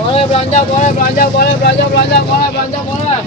Boleh belanja, boleh belanja, boleh belanja, belanja, boleh belanja, boleh.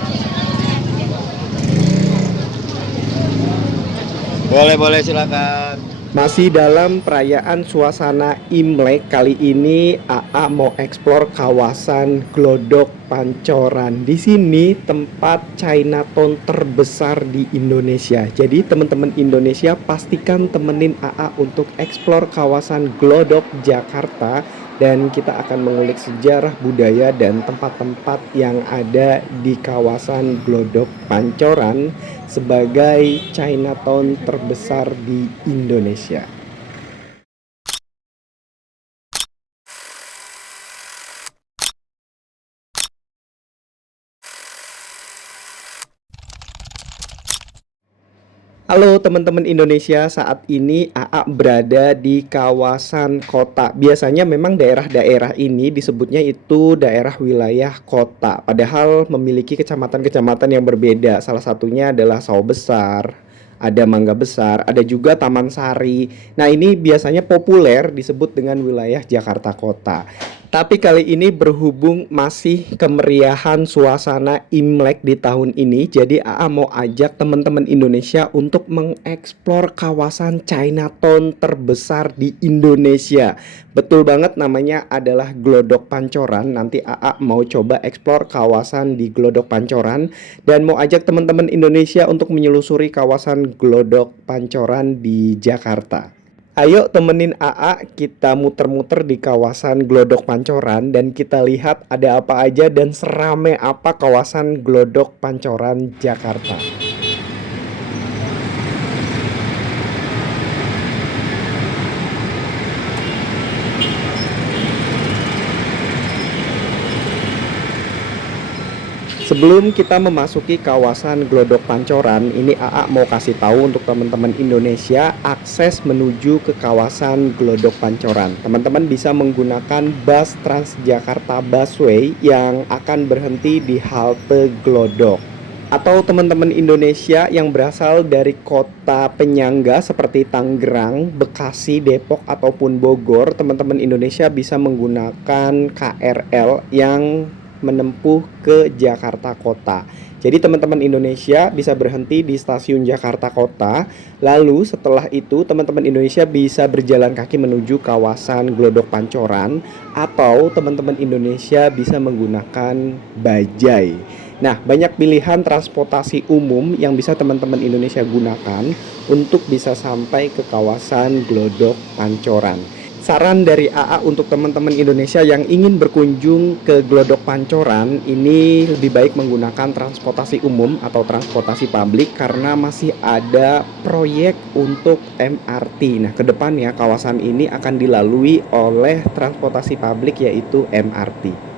Boleh, boleh silakan. Masih dalam perayaan suasana Imlek, kali ini AA mau eksplor kawasan Glodok Pancoran. Di sini tempat Chinatown terbesar di Indonesia. Jadi teman-teman Indonesia pastikan temenin AA untuk eksplor kawasan Glodok Jakarta, dan kita akan mengulik sejarah, budaya, dan tempat-tempat yang ada di kawasan Glodok Pancoran sebagai Chinatown terbesar di Indonesia. Halo teman-teman Indonesia, saat ini AA berada di kawasan kota. Biasanya memang daerah-daerah ini disebutnya itu daerah wilayah kota, padahal memiliki kecamatan-kecamatan yang berbeda. Salah satunya adalah Sawah Besar, ada Mangga Besar, ada juga Taman Sari. Nah, ini biasanya populer disebut dengan wilayah Jakarta Kota. Tapi kali ini berhubung masih kemeriahan suasana Imlek di tahun ini, jadi AA mau ajak teman-teman Indonesia untuk mengeksplor kawasan Chinatown terbesar di Indonesia. Betul banget, namanya adalah Glodok Pancoran. Nanti AA mau coba eksplor kawasan di Glodok Pancoran dan mau ajak teman-teman Indonesia untuk menyelusuri kawasan Glodok Pancoran di Jakarta. Ayo temenin AA, kita muter-muter di kawasan Glodok Pancoran dan kita lihat ada apa aja dan serame apa kawasan Glodok Pancoran Jakarta. Sebelum kita memasuki kawasan Glodok Pancoran, ini AA mau kasih tahu untuk teman-teman Indonesia akses menuju ke kawasan Glodok Pancoran. Teman-teman bisa menggunakan bus Transjakarta Busway yang akan berhenti di halte Glodok. Atau teman-teman Indonesia yang berasal dari kota penyangga seperti Tangerang, Bekasi, Depok, ataupun Bogor, teman-teman Indonesia bisa menggunakan KRL yang menempuh ke Jakarta Kota. Jadi teman-teman Indonesia bisa berhenti di stasiun Jakarta Kota. Lalu setelah itu teman-teman Indonesia bisa berjalan kaki menuju kawasan Glodok Pancoran, atau teman-teman Indonesia bisa menggunakan bajai. Nah, banyak pilihan transportasi umum yang bisa teman-teman Indonesia gunakan untuk bisa sampai ke kawasan Glodok Pancoran. Saran dari AA untuk teman-teman Indonesia yang ingin berkunjung ke Glodok Pancoran, ini lebih baik menggunakan transportasi umum atau transportasi publik karena masih ada proyek untuk MRT. Nah, ke depannya kawasan ini akan dilalui oleh transportasi publik yaitu MRT.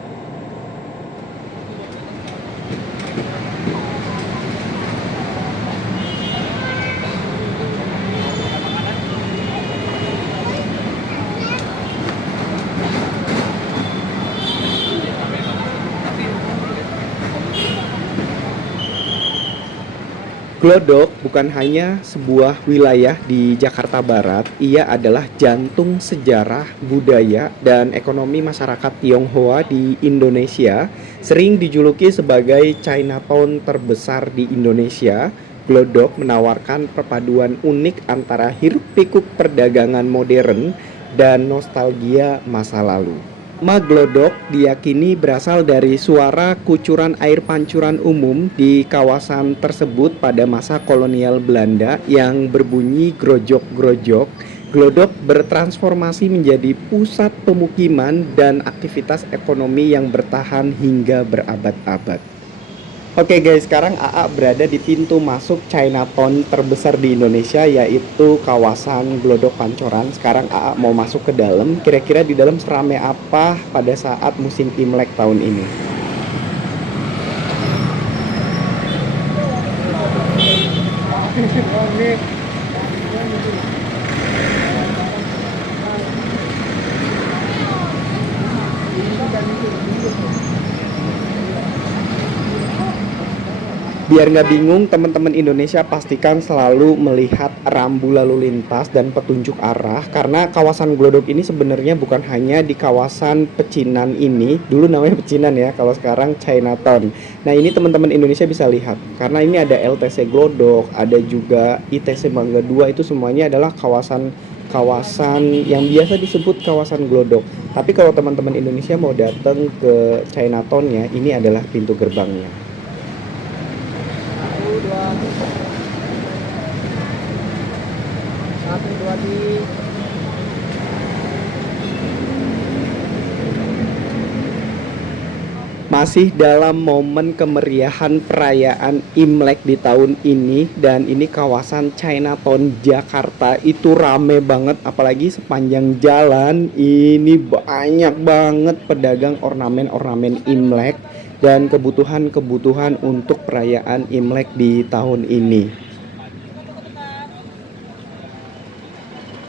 Glodok bukan hanya sebuah wilayah di Jakarta Barat, ia adalah jantung sejarah, budaya, dan ekonomi masyarakat Tionghoa di Indonesia. Sering dijuluki sebagai Chinatown terbesar di Indonesia, Glodok menawarkan perpaduan unik antara hiruk-pikuk perdagangan modern dan nostalgia masa lalu. Nama Glodok diyakini berasal dari suara kucuran air pancuran umum di kawasan tersebut pada masa kolonial Belanda yang berbunyi grojok-grojok. Glodok bertransformasi menjadi pusat pemukiman dan aktivitas ekonomi yang bertahan hingga berabad-abad. Oke guys, sekarang AA berada di pintu masuk Chinatown terbesar di Indonesia, yaitu kawasan Glodok Pancoran. Sekarang AA mau masuk ke dalam. Kira-kira di dalam seramai apa pada saat musim Imlek tahun ini? Biar nggak bingung, teman-teman Indonesia pastikan selalu melihat rambu lalu lintas dan petunjuk arah, karena kawasan Glodok ini sebenarnya bukan hanya di kawasan Pecinan ini, dulu namanya Pecinan ya, kalau sekarang Chinatown. Nah ini teman-teman Indonesia bisa lihat, karena ini ada LTC Glodok, ada juga ITC Mangga 2, itu semuanya adalah kawasan yang biasa disebut kawasan Glodok. Tapi kalau teman-teman Indonesia mau datang ke Chinatown-nya, ini adalah pintu gerbangnya. Satu, dua, tiga. Masih dalam momen kemeriahan perayaan Imlek di tahun ini, dan ini kawasan Chinatown Jakarta itu rame banget, apalagi sepanjang jalan ini banyak banget pedagang ornamen-ornamen Imlek dan kebutuhan-kebutuhan untuk perayaan Imlek di tahun ini.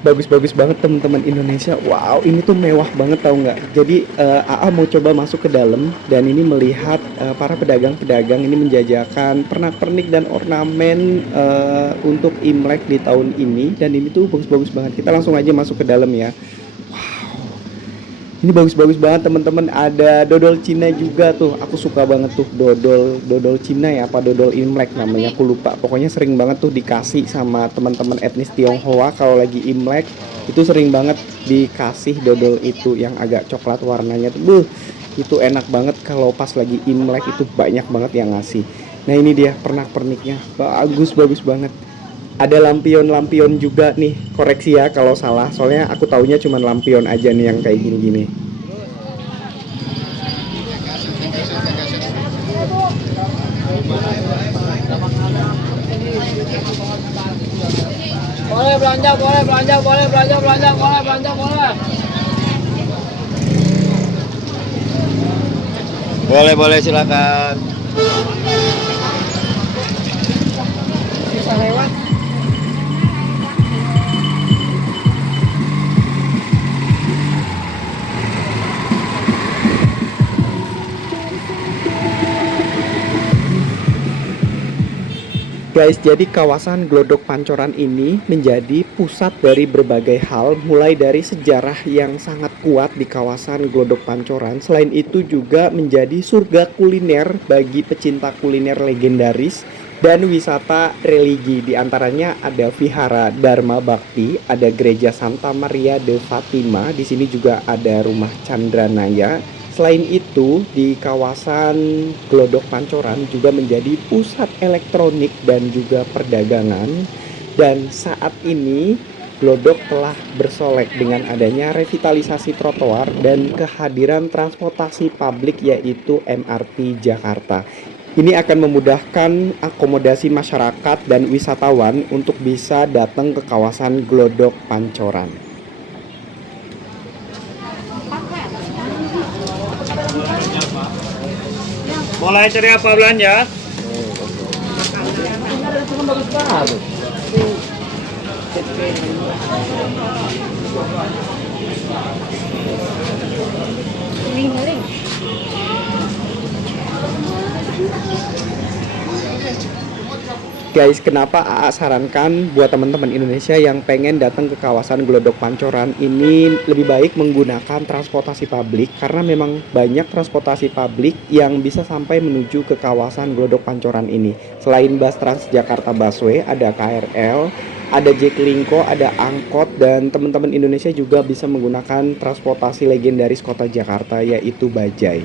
Bagus-bagus banget teman-teman Indonesia. Wow, ini tuh mewah banget, tahu nggak? Jadi AA mau coba masuk ke dalam dan ini melihat para pedagang-pedagang ini menjajakan pernak-pernik dan ornamen untuk Imlek di tahun ini, dan ini tuh bagus-bagus banget. Kita langsung aja masuk ke dalam ya. Ini bagus-bagus banget teman-teman. Ada dodol Cina juga tuh. Aku suka banget tuh dodol Cina ya, apa dodol Imlek namanya, aku lupa. Pokoknya sering banget tuh dikasih sama teman-teman etnis Tionghoa kalau lagi Imlek. Itu sering banget dikasih dodol itu yang agak coklat warnanya tuh. Itu enak banget kalau pas lagi Imlek, itu banyak banget yang ngasih. Nah, ini dia pernak-perniknya. Bagus-bagus banget. Ada lampion-lampion juga nih, koreksi ya kalau salah, soalnya aku taunya cuma lampion aja nih yang kayak gini-gini. Boleh belanja, boleh belanja, boleh belanja, belanja, boleh belanja, boleh. Boleh silakan. Bisa lewat. Guys, jadi kawasan Glodok Pancoran ini menjadi pusat dari berbagai hal, mulai dari sejarah yang sangat kuat di kawasan Glodok Pancoran. Selain itu juga menjadi surga kuliner bagi pecinta kuliner legendaris dan wisata religi. Di antaranya ada Vihara Dharma Bakti, ada Gereja Santa Maria de Fatima, di sini juga ada Rumah Chandranaya. Selain itu, di kawasan Glodok Pancoran juga menjadi pusat elektronik dan juga perdagangan. Dan saat ini Glodok telah bersolek dengan adanya revitalisasi trotoar dan kehadiran transportasi publik yaitu MRT Jakarta. Ini akan memudahkan akomodasi masyarakat dan wisatawan untuk bisa datang ke kawasan Glodok Pancoran. Mulai cari apa belanja? Guys, kenapa AA sarankan buat teman-teman Indonesia yang pengen datang ke kawasan Glodok Pancoran ini lebih baik menggunakan transportasi publik, karena memang banyak transportasi publik yang bisa sampai menuju ke kawasan Glodok Pancoran ini. Selain bus Transjakarta Busway, ada KRL, ada Jaklingko, ada angkot, dan teman-teman Indonesia juga bisa menggunakan transportasi legendaris kota Jakarta yaitu bajai.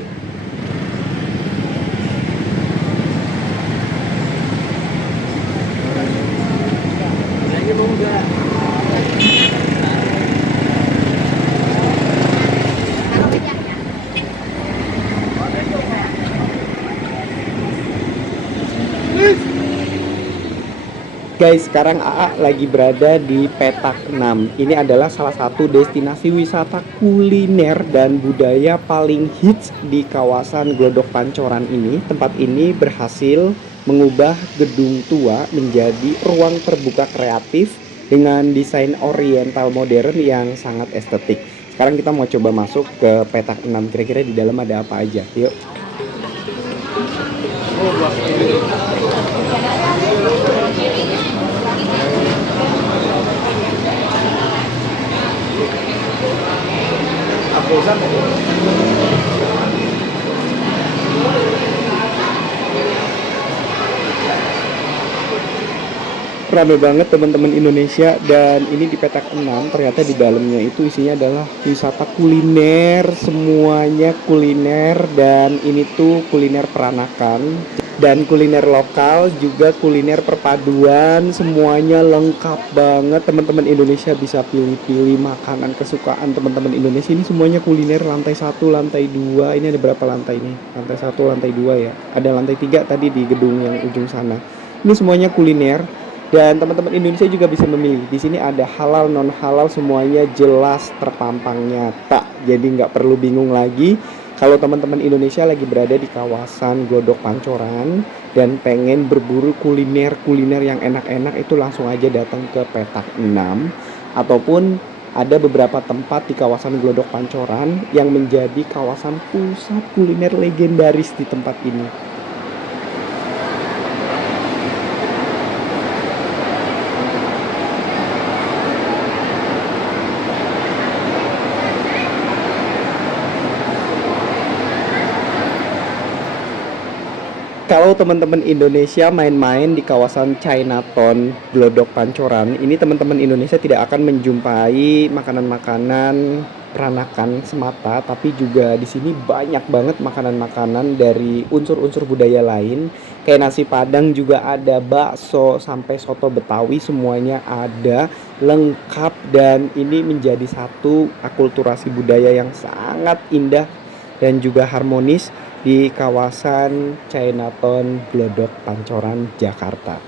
Guys, sekarang AA lagi berada di Petak 6. Ini adalah salah satu destinasi wisata kuliner dan budaya paling hits di kawasan Glodok Pancoran ini. Tempat ini berhasil mengubah gedung tua menjadi ruang terbuka kreatif dengan desain oriental modern yang sangat estetik. Sekarang kita mau coba masuk ke Petak 6. Kira-kira di dalam ada apa aja? Yuk. Rame banget teman-teman Indonesia, dan ini di petak 6 ternyata di dalamnya itu isinya adalah wisata kuliner, semuanya kuliner, dan ini tuh kuliner peranakan dan kuliner lokal juga kuliner perpaduan, semuanya lengkap banget. Teman-teman Indonesia bisa pilih-pilih makanan kesukaan teman-teman Indonesia. Ini semuanya kuliner, lantai 1, lantai 2. Ini ada berapa lantai nih? Lantai 1, lantai 2 ya. Ada lantai 3 tadi di gedung yang ujung sana. Ini semuanya kuliner. Dan teman-teman Indonesia juga bisa memilih. Di sini ada halal, non halal, semuanya jelas terpampang nyata. Jadi nggak perlu bingung lagi. Kalau teman-teman Indonesia lagi berada di kawasan Glodok Pancoran dan pengen berburu kuliner yang enak-enak, itu langsung aja datang ke petak 6. Ataupun ada beberapa tempat di kawasan Glodok Pancoran yang menjadi kawasan pusat kuliner legendaris di tempat ini. Kalau teman-teman Indonesia main-main di kawasan Chinatown Glodok Pancoran, ini teman-teman Indonesia tidak akan menjumpai makanan-makanan peranakan semata, tapi juga di sini banyak banget makanan-makanan dari unsur-unsur budaya lain. Kayak nasi Padang juga ada, bakso sampai soto Betawi semuanya ada, lengkap, dan ini menjadi satu akulturasi budaya yang sangat indah dan juga harmonis di kawasan Chinatown Glodok Pancoran, Jakarta.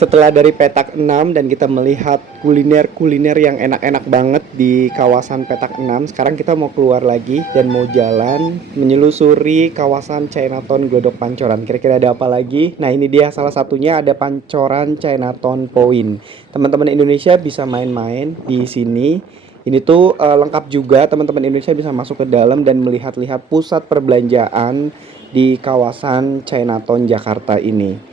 Setelah dari petak 6 dan kita melihat kuliner-kuliner yang enak-enak banget di kawasan petak 6, sekarang kita mau keluar lagi dan mau jalan menyelusuri kawasan Chinatown Glodok Pancoran. Kira-kira ada apa lagi? Nah, ini dia salah satunya, ada Pancoran Chinatown Point. Teman-teman Indonesia bisa main-main di sini. Ini tuh lengkap juga, teman-teman Indonesia bisa masuk ke dalam dan melihat-lihat pusat perbelanjaan di kawasan Chinatown Jakarta ini.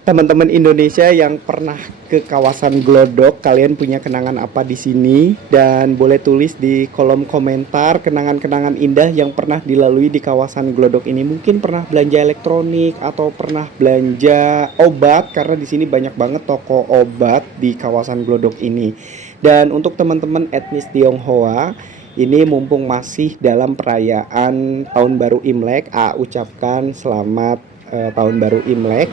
Teman-teman Indonesia yang pernah ke kawasan Glodok, kalian punya kenangan apa di sini? Dan boleh tulis di kolom komentar kenangan-kenangan indah yang pernah dilalui di kawasan Glodok ini. Mungkin pernah belanja elektronik atau pernah belanja obat, karena di sini banyak banget toko obat di kawasan Glodok ini. Dan untuk teman-teman etnis Tionghoa, ini mumpung masih dalam perayaan Tahun Baru Imlek, ucapkan selamat Tahun Baru Imlek.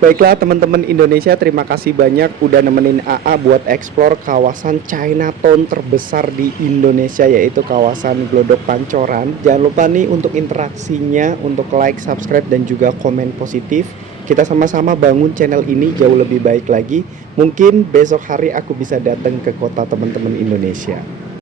Baiklah teman-teman Indonesia, terima kasih banyak udah nemenin AA buat eksplor kawasan Chinatown terbesar di Indonesia, yaitu kawasan Glodok Pancoran. Jangan lupa nih untuk interaksinya, untuk like, subscribe, dan juga komen positif. Kita sama-sama bangun channel ini jauh lebih baik lagi. Mungkin besok hari aku bisa datang ke kota teman-teman Indonesia.